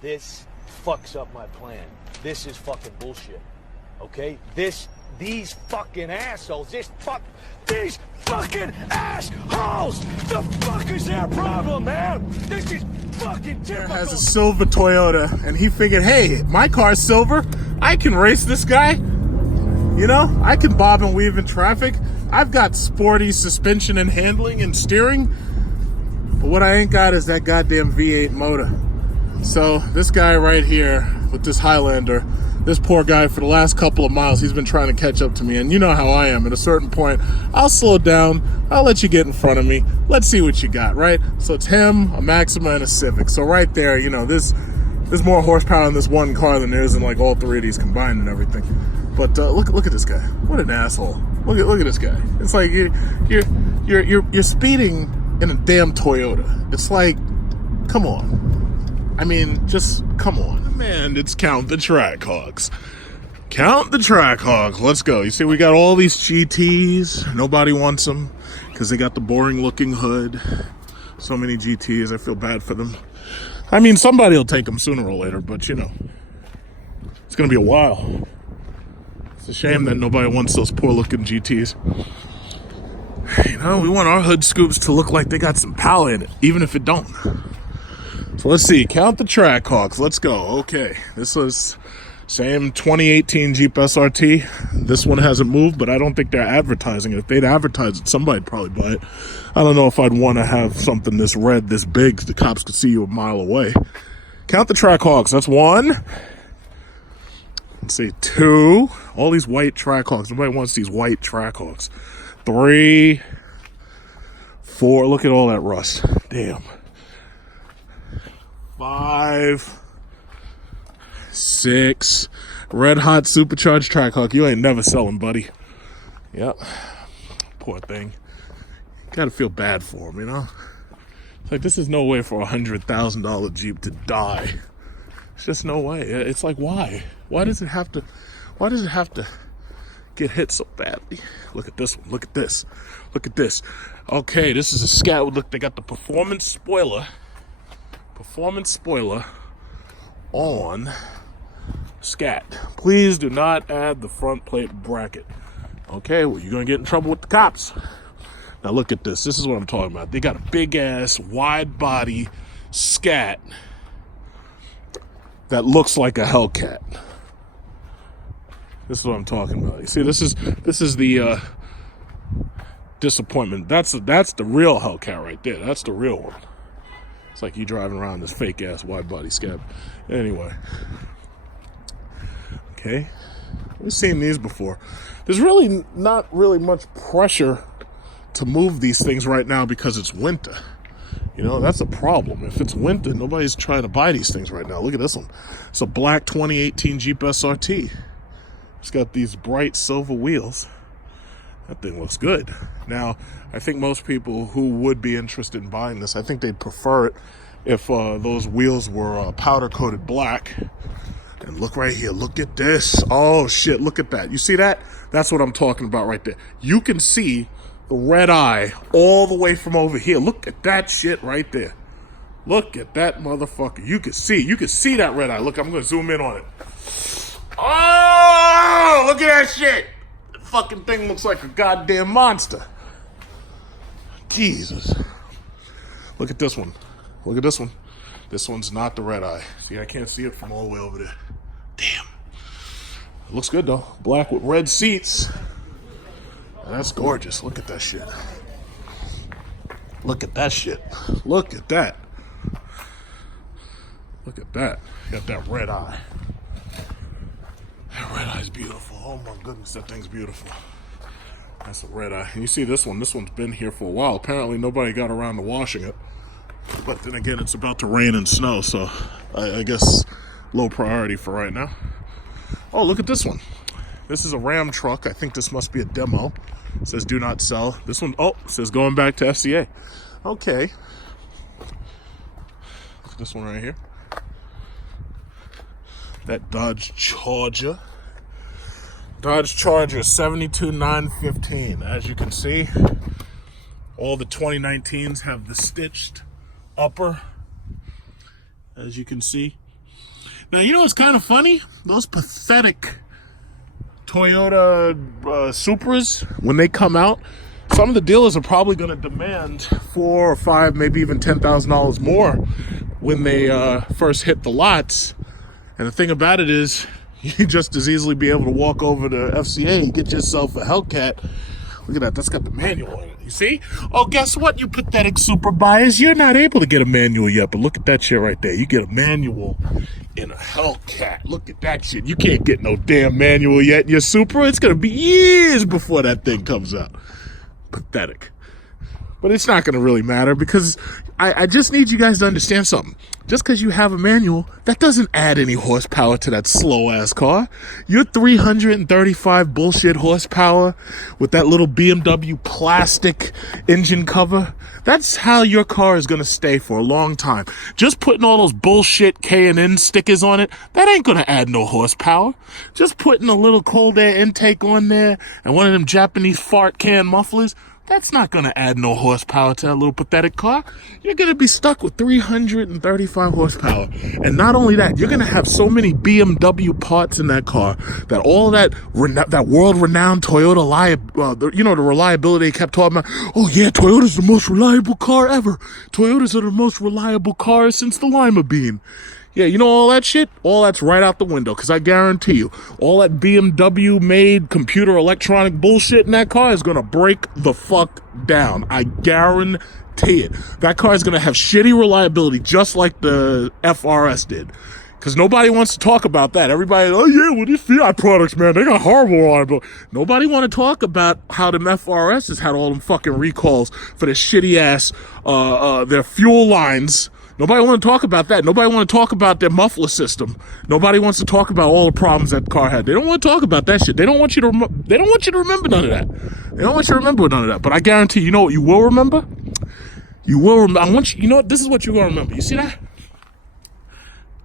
This fucks up my plan. This is fucking bullshit. Okay? These fucking assholes, these fucking assholes! The fuck is their problem, man? This is fucking typical. Has a silver Toyota, and he figured, hey, my car's silver. I can race this guy. You know, I can bob and weave in traffic. I've got sporty suspension and handling and steering. But what I ain't got is that goddamn V8 motor. So this guy right here with this Highlander, this poor guy for the last couple of miles, he's been trying to catch up to me. And you know how I am. At a certain point, I'll slow down. I'll let you get in front of me. Let's see what you got, right? So it's him, a Maxima, and a Civic. So right there, you know, there's more horsepower in this one car than there is in like all three of these combined and everything. But look at this guy. What an asshole. Look at this guy. It's like you're speeding in a damn Toyota. It's like, come on. I mean, just come on. Man, it's Count the Trackhawks. Count the Trackhawks. Let's go. You see, we got all these GTs. Nobody wants them because they got the boring looking hood. So many GTs. I feel bad for them. I mean, somebody will take them sooner or later, but you know, it's going to be a while. It's a shame that nobody wants those poor looking GTs. You know, we want our hood scoops to look like they got some power in it, even if it don't. So let's see, Count the Trackhawks. Let's go. Okay, this was same 2018 Jeep SRT. This one hasn't moved, but I don't think they're advertising it. If they'd advertise it, somebody'd probably buy it. I don't know if I'd want to have something this red, this big, so the cops could see you a mile away. Count the Trackhawks. That's one. Let's see, two. All these white Trackhawks. Nobody wants these white Trackhawks. Three. Four. Look at all that rust. Damn. 5, 6. Red hot supercharged Trackhawk. You ain't never selling, buddy. Yep. Poor thing. Gotta feel bad for him, you know? It's like, this is no way for a $100,000 Jeep to die. It's just no way. It's like, why? Why does it have to get hit so badly? Look at this one. Look at this. Look at this. Okay, this is a Scat. Look, they got the performance spoiler on Scat. Please do not add the front plate bracket. Okay, well, you're gonna get in trouble with the cops. Now look at this. This is what I'm talking about. They got a big ass wide body Scat that looks like a Hellcat. This is what I'm talking about. You see, this is the disappointment. That's the real Hellcat right there. That's the real one. It's like you driving around this fake ass wide body Scat. Anyway, okay, we've seen these before. There's really not really much pressure to move these things right now because it's winter. You know, that's a problem. If it's winter, nobody's trying to buy these things right now. Look at this one. It's a black 2018 Jeep SRT. It's got these bright silver wheels. That thing looks good. Now, I think most people who would be interested in buying this, I think they'd prefer it if those wheels were powder-coated black. And look right here. Look at this. Oh, shit. Look at that. You see that? That's what I'm talking about right there. You can see the red eye all the way from over here. Look at that shit right there. Look at that motherfucker. You can see that red eye. Look, I'm going to zoom in on it. Oh, look at that shit. The fucking thing looks like a goddamn monster. Jesus. Look at this one. Look at this one. This one's not the red eye. See, I can't see it from all the way over there. Damn. It looks good, though. Black with red seats. That's gorgeous. Look at that shit. Look at that shit. Look at that. Look at that. Got that red eye. That red eye's beautiful. Oh my goodness, that thing's beautiful. That's a red eye. And you see this one. This one's been here for a while. Apparently nobody got around to washing it. But then again, it's about to rain and snow, so I guess low priority for right now. Oh, look at this one. This is a Ram truck. I think this must be a demo. It says do not sell. This one, oh, it says going back to FCA. Okay. Look at this one right here. That Dodge Charger. Dodge Charger 72,915. As you can see, all the 2019s have the stitched upper. As you can see. Now, you know what's kind of funny? Those pathetic Toyota Supras, when they come out, some of the dealers are probably going to demand $4,000 or $5,000, maybe even $10,000 more when they first hit the lots. And the thing about it is, you just as easily be able to walk over to FCA and get yourself a Hellcat. Look at that. That's got the manual in it. You see? Oh, guess what, you pathetic super buyers? You're not able to get a manual yet, but look at that shit right there. You get a manual in a Hellcat. Look at that shit. You can't get no damn manual yet in your Supra. It's going to be years before that thing comes out. Pathetic. But it's not going to really matter because I just need you guys to understand something. Just because you have a manual, that doesn't add any horsepower to that slow-ass car. Your 335 bullshit horsepower with that little BMW plastic engine cover, that's how your car is going to stay for a long time. Just putting all those bullshit K&N stickers on it, that ain't going to add no horsepower. Just putting a little cold air intake on there and one of them Japanese fart can mufflers, that's not going to add no horsepower to that little pathetic car. You're going to be stuck with 335 horsepower. And not only that, you're going to have so many BMW parts in that car that all that world-renowned Toyota, the reliability they kept talking about. Oh, yeah, Toyota's the most reliable car ever. Toyotas are the most reliable cars since the Lima Bean. Yeah, you know all that shit? All that's right out the window, because I guarantee you, all that BMW-made computer electronic bullshit in that car is going to break the fuck down. I guarantee it. That car is going to have shitty reliability, just like the FRS did. Because nobody wants to talk about that. Everybody, oh yeah, well these Fiat products, man, they got horrible reliability. Nobody want to talk about how them FRSs had all them fucking recalls for their shitty ass, their fuel lines. Nobody want to talk about that. Nobody want to talk about their muffler system. Nobody wants to talk about all the problems that car had. They don't want to talk about that shit. They don't want you to remember none of that. They don't want you to remember none of that. But I guarantee you know what you will remember? You will remember. I want you know what? This is what you're going to remember. You see that?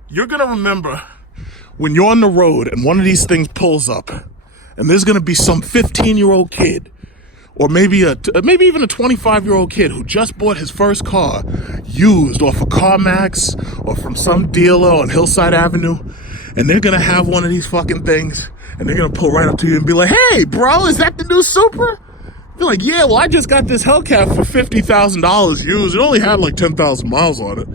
You're going to remember when you're on the road and one of these things pulls up and there's going to be some 15-year-old kid or maybe even a 25-year-old kid who just bought his first car used off of CarMax or from some dealer on Hillside Avenue, and they're gonna have one of these fucking things, and they're gonna pull right up to you and be like, hey, bro, is that the new Supra? They're like, yeah, well, I just got this Hellcat for $50,000 used. It only had like 10,000 miles on it.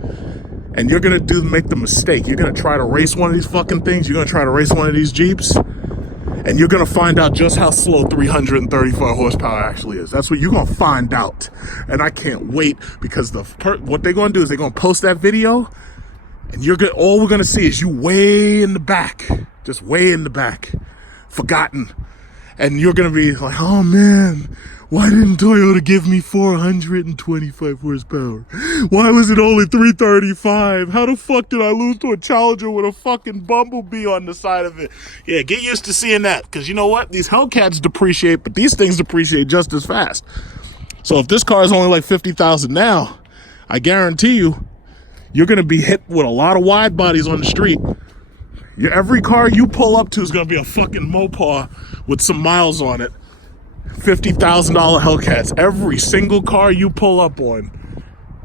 And you're gonna make the mistake. You're gonna try to race one of these fucking things. You're gonna try to race one of these Jeeps. And you're going to find out just how slow 335 horsepower actually is. That's what you're going to find out. And I can't wait because what they're going to do is they're going to post that video and all we're going to see is you way in the back, just way in the back, forgotten. And you're going to be like, oh man, why didn't Toyota give me 425 horsepower? Why was it only 335? How the fuck did I lose to a Challenger with a fucking Bumblebee on the side of it? Yeah, get used to seeing that. Because you know what? These Hellcats depreciate, but these things depreciate just as fast. So if this car is only like $50,000 now, I guarantee you're going to be hit with a lot of wide bodies on the street. Every car you pull up to is going to be a fucking Mopar with some miles on it. $50,000 Hellcats. Every single car you pull up on,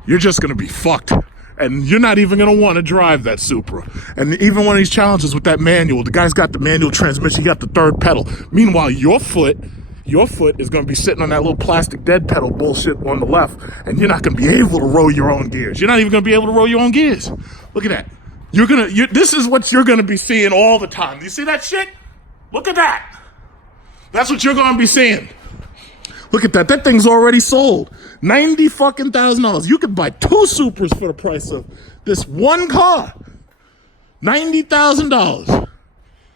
you're just going to be fucked. And you're not even going to want to drive that Supra. And even one of these challenges with that manual, the guy's got the manual transmission, he got the third pedal. Meanwhile, your foot is going to be sitting on that little plastic dead pedal bullshit on the left, and you're not going to be able to roll your own gears. You're not even going to be able to roll your own gears. Look at that. This is what you're going to be seeing all the time. Do you see that shit? Look at that. That's what you're going to be seeing. Look at that. That thing's already sold. $90,000. You could buy 2 Supras for the price of this one car. $90,000.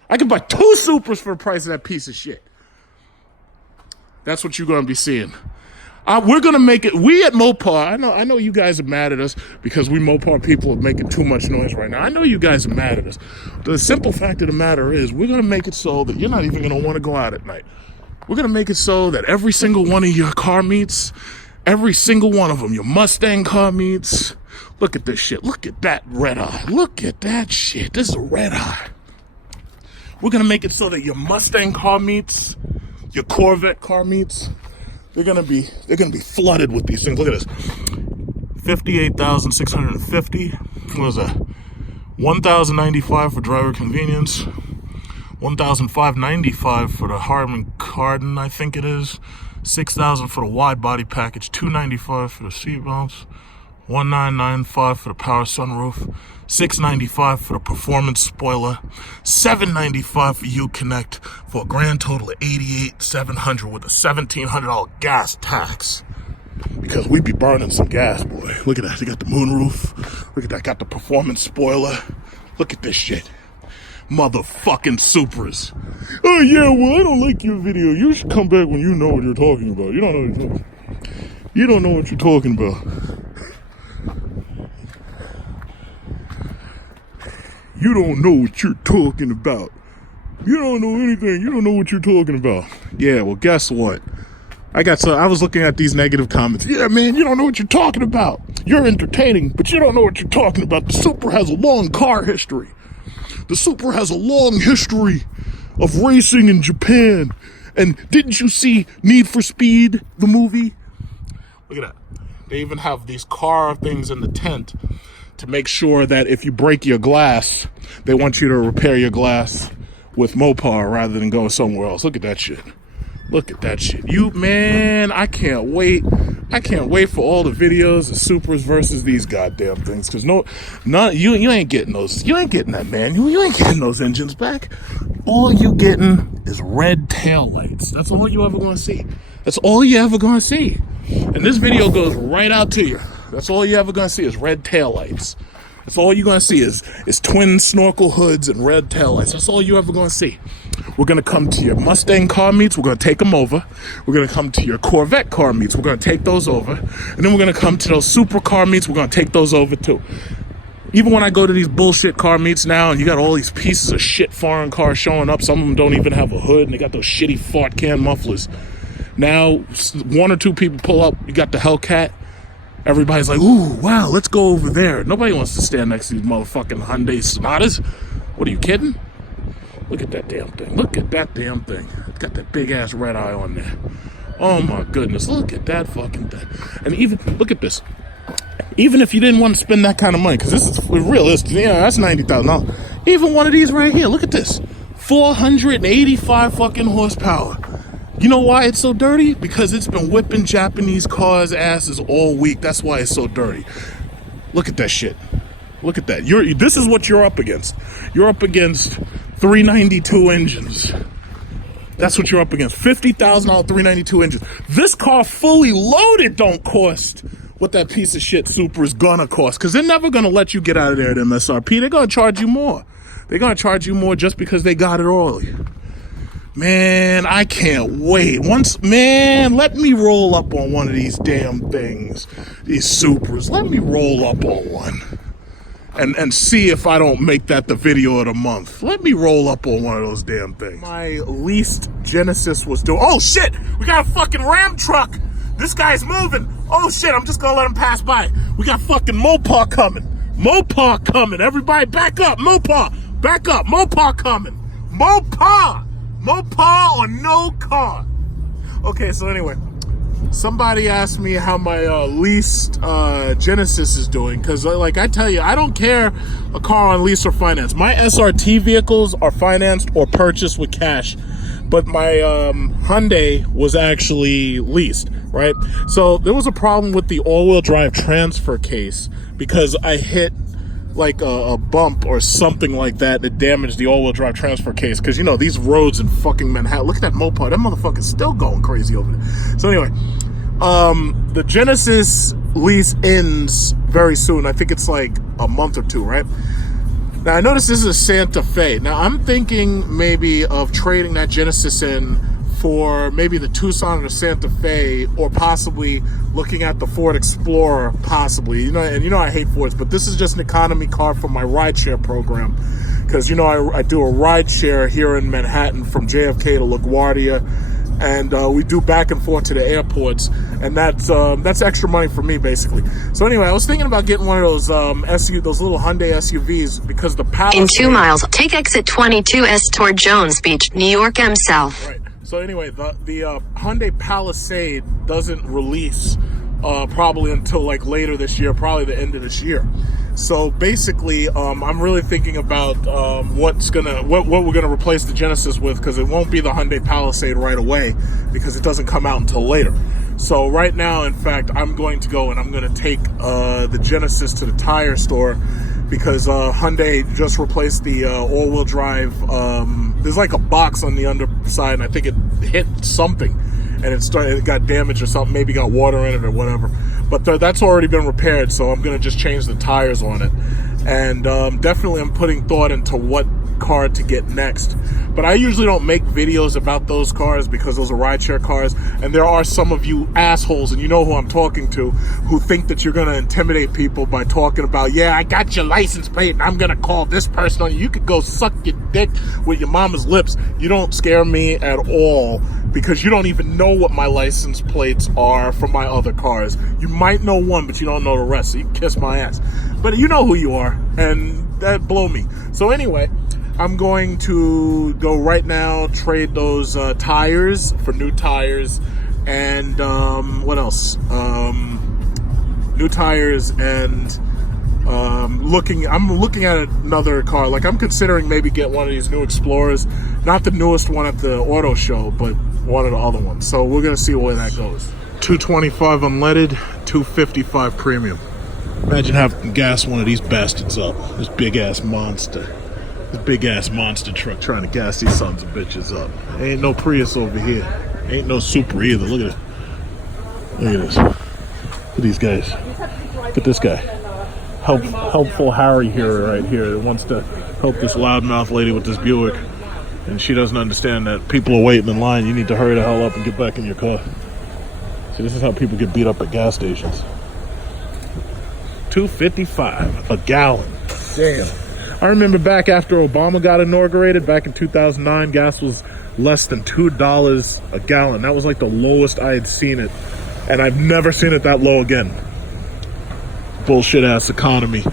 I could buy 2 Supras for the price of that piece of shit. That's what you're going to be seeing. We're going to make it. We at Mopar, I know you guys are mad at us because we Mopar people are making too much noise right now. I know you guys are mad at us. The simple fact of the matter is we're going to make it so that you're not even going to want to go out at night. We're going to make it so that every single one of your car meets, every single one of them, your Mustang car meets. Look at this shit. Look at that red eye. Look at that shit. This is a red eye. We're going to make it so that your Mustang car meets, your Corvette car meets. They're gonna be flooded with these things. Look at this. 58,650. What is that? $1,095 for driver convenience, $1,595 for the Harman Kardon, I think it is, $6,000 for the wide body package, $295 for the seatbelts, $1,995 for the power sunroof, $695 for the performance spoiler, $795 for Uconnect, for a grand total of $88,700 with a $1,700 gas tax. Because we be burning some gas, boy. Look at that. They got the moonroof. Look at that. Got the performance spoiler. Look at this shit. Motherfucking Supras. Oh, yeah, well, I don't like your video. You should come back when you know what you're talking about. You don't know what you're talking about. You don't know what you're talking about. You don't know what you're talking about. You don't know anything. You don't know what you're talking about. Yeah, well, guess what? I was looking at these negative comments. Yeah, man, you don't know what you're talking about. You're entertaining, but you don't know what you're talking about. The Supra has a long car history. The Supra has a long history of racing in Japan. And didn't you see Need for Speed, the movie? Look at that. They even have these car things in the tent to make sure that if you break your glass, they want you to repair your glass with Mopar rather than go somewhere else. Look at that shit. Look at that shit. Man, I can't wait. I can't wait for all the videos of Supras versus these goddamn things. Because you ain't getting those. You ain't getting that, man. You ain't getting those engines back. All you getting is red tail lights. That's all you ever going to see. That's all you ever going to see. And this video goes right out to you. That's all you ever going to see is red tail lights. That's all you're going to see is twin snorkel hoods and red taillights. That's all you're ever going to see. We're going to come to your Mustang car meets. We're going to take them over. We're going to come to your Corvette car meets. We're going to take those over. And then we're going to come to those Supra car meets. We're going to take those over too. Even when I go to these bullshit car meets now and you got all these pieces of shit foreign cars showing up, some of them don't even have a hood and they got those shitty fart can mufflers. Now, one or two people pull up. You got the Hellcat. Everybody's like, ooh, wow, let's go over there. Nobody wants to stand next to these motherfucking Hyundai Sonatas. What, are you kidding? Look at that damn thing. Look at that damn thing. It's got that big-ass red eye on there. Oh, my goodness. Look at that fucking thing. And even, look at this. Even if you didn't want to spend that kind of money, because this is realistic, that's $90,000. Even one of these right here, look at this. 485 fucking horsepower. You know why it's so dirty? Because it's been whipping Japanese cars' asses all week. That's why it's so dirty. Look at that shit. Look at that. This is what you're up against. You're up against 392 engines. That's what you're up against. $50,000 392 engines. This car fully loaded don't cost what that piece of shit Supra is gonna cost. Because they're never gonna let you get out of there at MSRP. They're gonna charge you more. They're gonna charge you more just because they got it early. Man, I can't wait. Let me roll up on one of these damn things. These Supras. Let me roll up on one. And see if I don't make that the video of the month. Let me roll up on one of those damn things. My least Genesis was doing. Oh shit! We got a fucking Ram truck! This guy's moving! Oh shit, I'm just gonna let him pass by. We got fucking Mopar coming. Mopar coming. Everybody back up. Mopar. Back up. Mopar coming. Mopar! Mopar or no car. Okay, so anyway, somebody asked me how my leased Genesis is doing, because like I tell you, I don't care a car on lease or finance. My SRT vehicles are financed or purchased with cash, but my Hyundai was actually leased, right? So there was a problem with the all-wheel drive transfer case because I hit like a bump or something like that damaged the all-wheel drive transfer case. Because, you know, these roads in fucking Manhattan, look at that Mopar. That motherfucker's still going crazy over there. So anyway, the Genesis lease ends very soon. I think it's like a month or two, right? Now, I noticed this is a Santa Fe. Now, I'm thinking maybe of trading that Genesis in for maybe the Tucson or the Santa Fe, or possibly looking at the Ford Explorer, possibly. You know, and you know I hate Fords, but this is just an economy car for my rideshare program. Because, you know, I do a rideshare here in Manhattan from JFK to LaGuardia, and we do back and forth to the airports, and that's extra money for me, basically. So anyway, I was thinking about getting one of those those little Hyundai SUVs, because the Palisade... In 2 miles, take exit 22S toward Jones Beach, New York M South. Right. So anyway, the Hyundai Palisade doesn't release probably until like later this year, probably the end of this year. So basically, I'm really thinking about what we're gonna replace the Genesis with, because it won't be the Hyundai Palisade right away because it doesn't come out until later. So right now, in fact, I'm going to go and I'm going to take the Genesis to the tire store, because Hyundai just replaced the all-wheel drive. There's like a box on the underside, and I think it hit something, and it got damaged or something. Maybe got water in it or whatever. But that's already been repaired, so I'm going to just change the tires on it. And definitely I'm putting thought into what car to get next. But I usually don't make videos about those cars because those are rideshare cars, and there are some of you assholes, and you know who I'm talking to, who think that you're going to intimidate people by talking about, yeah, I got your license plate and I'm going to call this person on you. You could go suck your dick with your mama's lips. You don't scare me at all, because you don't even know what my license plates are for my other cars. You might know one, but you don't know the rest, so you can kiss my ass. But you know who you are, and that blow me. So anyway, I'm going to go right now, trade those tires for new tires, and what else? New tires, and I'm looking at another car. Like, I'm considering maybe get one of these new Explorers, not the newest one at the auto show, but one of the other ones. So we're gonna see where that goes. 225 unleaded, 255 premium. Imagine having to gas one of these bastards up. This big ass monster truck trying to gas these sons of bitches up. Ain't no Prius over here. Ain't no Supra either. Look at it. Look at this. Look at these guys. Look at this guy. Helpful Harry here, right here, that wants to help this loudmouth lady with this Buick. And she doesn't understand that people are waiting in line. You need to hurry the hell up and get back in your car. See, this is how people get beat up at gas stations. $2.55 a gallon. Damn. I remember back after Obama got inaugurated, back in 2009, gas was less than $2 a gallon. That was like the lowest I had seen it. And I've never seen it that low again. Bullshit ass economy.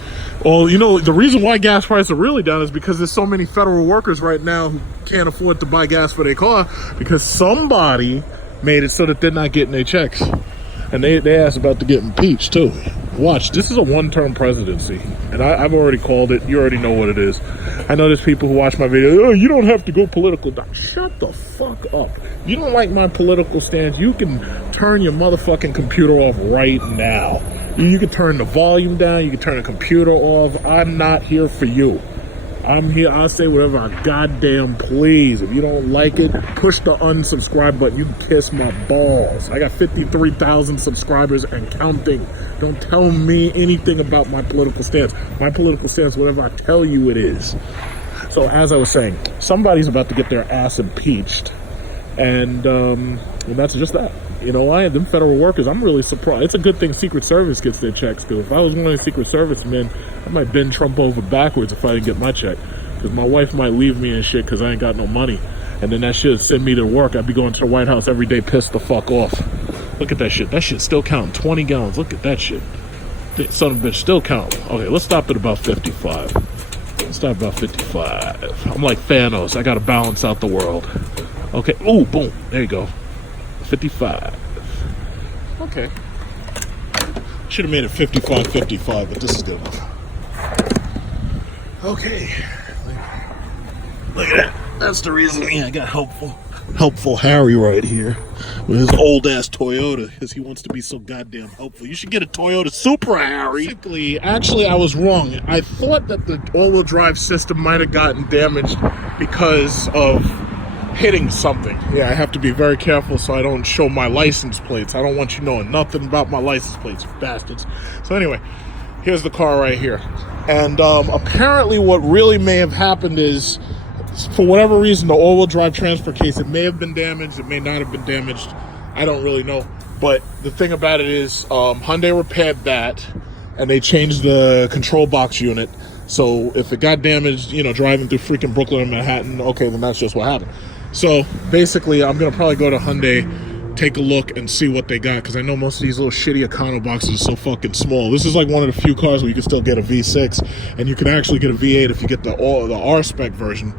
Well, you know, the reason why gas prices are really down is because there's so many federal workers right now who can't afford to buy gas for their car, because somebody made it so that they're not getting their checks. And they ass about to get impeached too. Watch, this is a one-term presidency, and I've already called it. You already know what it is. I know there's people who watch my videos, oh, you don't have to go political. Shut the fuck up. You don't like my political stance, you can turn your motherfucking computer off right now. You can turn the volume down, you can turn the computer off. I'm not here for you. I'm here, I'll say whatever I goddamn please. If you don't like it, push the unsubscribe button. You can kiss my balls. I got 53,000 subscribers and counting. Don't tell me anything about my political stance. My political stance, whatever I tell you it is. So as I was saying, somebody's about to get their ass impeached. And that's just that. You know why? Them federal workers, I'm really surprised. It's a good thing Secret Service gets their checks too. If I was one of the Secret Service men, I might bend Trump over backwards if I didn't get my check. Because my wife might leave me and shit because I ain't got no money. And then that shit would send me to work. I'd be going to the White House every day pissed the fuck off. Look at that shit. That shit's still counting. 20 gallons. Look at that shit. That son of a bitch still counting. Okay, let's stop at about 55. Let's stop about 55. I'm like Thanos. I gotta balance out the world. Okay. Ooh, boom. There you go. 55. Okay. Should have made it 55, but this is good enough. Okay. Look at that. That's the reason. Yeah, I got helpful Harry right here with his old ass Toyota, because he wants to be so goddamn helpful. You should get a Toyota Supra, Harry. Actually, I was wrong. I thought that the all-wheel drive system might have gotten damaged because of hitting something. Yeah, I have to be very careful so I don't show my license plates. I don't want you knowing nothing about my license plates, you bastards. So anyway, here's the car right here. And apparently what really may have happened is, for whatever reason, the all-wheel drive transfer case, it may have been damaged, it may not have been damaged. I don't really know. But the thing about it is, Hyundai repaired that, and they changed the control box unit. So if it got damaged, you know, driving through freaking Brooklyn and Manhattan, okay, then that's just what happened. So basically, I'm going to probably go to Hyundai, take a look and see what they got, because I know most of these little shitty Econo boxes are so fucking small. This is like one of the few cars where you can still get a V6, and you can actually get a V8 if you get the R-Spec version.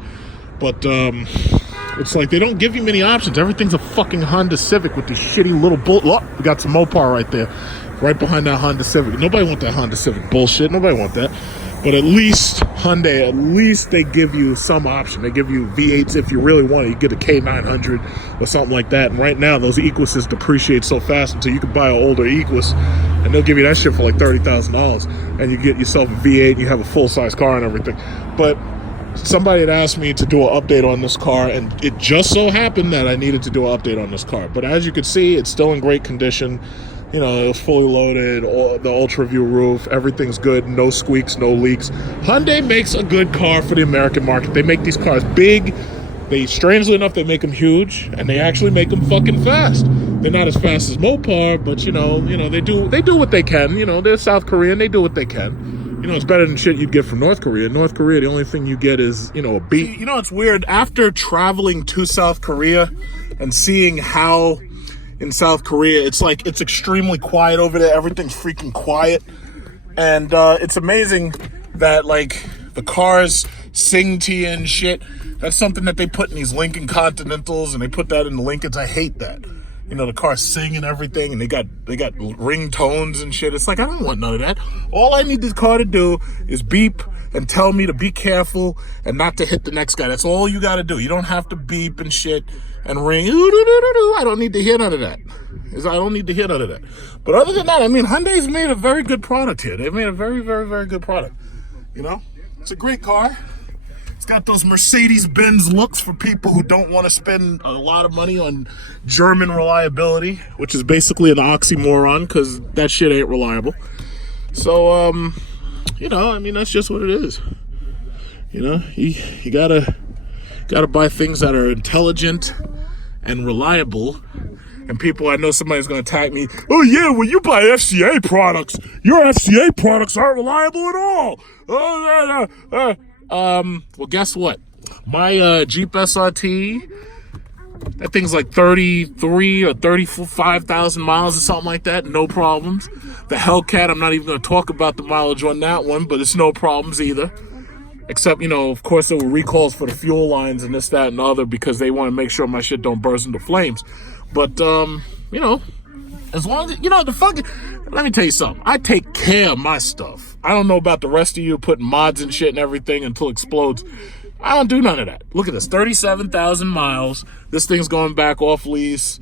But it's like they don't give you many options. Everything's a fucking Honda Civic with these shitty little bullet. Look, we got some Mopar right there. right behind that Honda Civic. Nobody want that Honda Civic bullshit. Nobody want that. But at least Hyundai, at least they give you some option. They give you V8s if you really want it. You get a K900 or something like that. And right now, those Equuses depreciate so fast until you can buy an older Equus, and they'll give you that shit for like $30,000, and you get yourself a V8 and you have a full-size car and everything. But somebody had asked me to do an update on this car, and it just so happened that I needed to do an update on this car. But as you can see, it's still in great condition. You know, it was fully loaded, the Ultra View roof, everything's good, no squeaks, no leaks. Hyundai makes a good car for the American market. They make these cars big. Strangely enough, they make them huge, and they actually make them fucking fast. They're not as fast as Mopar, but you know, they do what they can. You know, they're South Korean, they do what they can. You know, it's better than shit you'd get from North Korea. North Korea, the only thing you get is, you know, a beat. You know, it's weird. After traveling to South Korea and seeing how in South Korea, it's like, it's extremely quiet over there. Everything's freaking quiet. And it's amazing that, like, the cars sing to you and shit. That's something that they put in these Lincoln Continentals, and they put that in the Lincolns. I hate that. You know, the cars sing and everything, and they got ringtones and shit. It's like, I don't want none of that. All I need this car to do is beep and tell me to be careful and not to hit the next guy. That's all you got to do. You don't have to beep and shit and ring. I don't need to hear none of that. I don't need to hear none of that. But other than that, I mean, Hyundai's made a very good product here. They've made a very, very, very good product. You know, it's a great car. It's got those Mercedes-Benz looks for people who don't want to spend a lot of money on German reliability, which is basically an oxymoron because that shit ain't reliable. So, you know, I mean, that's just what it is. You know, you gotta buy things that are intelligent and reliable. And people, I know somebody's gonna attack me. Oh yeah, when you buy FCA products, your FCA products aren't reliable at all. Well, guess what? My Jeep SRT, that thing's like 33 or 35,000 miles or something like that. No problems. The Hellcat, I'm not even going to talk about the mileage on that one, but it's no problems either. Except, you know, of course, there were recalls for the fuel lines and this, that, and the other because they want to make sure my shit don't burst into flames. But, you know, as long as, you know, let me tell you something. I take care of my stuff. I don't know about the rest of you putting mods and shit and everything until it explodes. I don't do none of that. Look at this, 37,000 miles. This thing's going back off lease,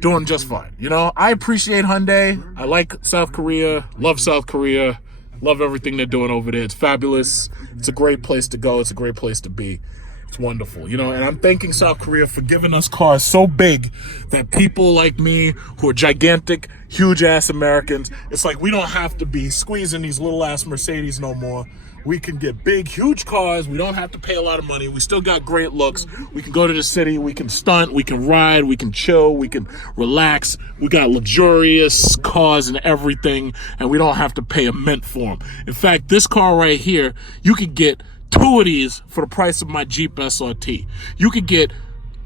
doing just fine. You know, I appreciate Hyundai. I like South Korea, love South Korea, love everything they're doing over there. It's fabulous. It's a great place to go. It's a great place to be. It's wonderful, you know, and I'm thanking South Korea for giving us cars so big that people like me who are gigantic, huge-ass Americans, it's like we don't have to be squeezing these little-ass Mercedes no more. We can get big, huge cars. We don't have to pay a lot of money. We still got great looks. We can go to the city. We can stunt. We can ride. We can chill. We can relax. We got luxurious cars and everything, and we don't have to pay a mint for them. In fact, this car right here, you could get 2 of these for the price of my Jeep SRT. You could get,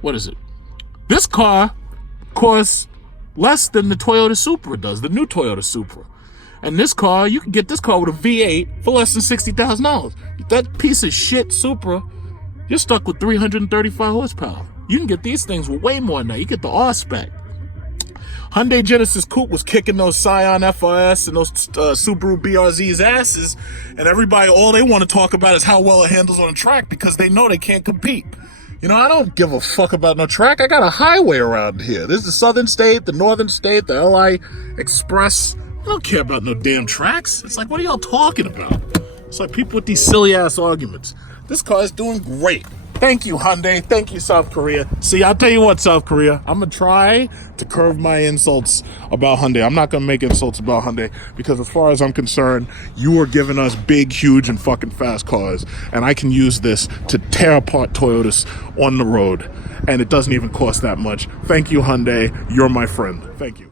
what is it? This car costs less than the Toyota Supra does, the new Toyota Supra. And this car, you can get this car with a V8 for less than $60,000. That piece of shit Supra, you're stuck with 335 horsepower. You can get these things with way more than that. You get the R-Spec. Hyundai Genesis Coupe was kicking those Scion FRS and those Subaru BRZ's asses, and everybody, all they want to talk about is how well it handles on the track because they know they can't compete. You know, I don't give a fuck about no track. I got a highway around here. This is the Southern State, the Northern State, the LI Express. I don't care about no damn tracks. It's like, what are y'all talking about? It's like people with these silly-ass arguments. This car is doing great. Thank you, Hyundai. Thank you, South Korea. See, I'll tell you what, South Korea. I'm going to try to curb my insults about Hyundai. I'm not going to make insults about Hyundai because as far as I'm concerned, you are giving us big, huge, and fucking fast cars. And I can use this to tear apart Toyotas on the road. And it doesn't even cost that much. Thank you, Hyundai. You're my friend. Thank you.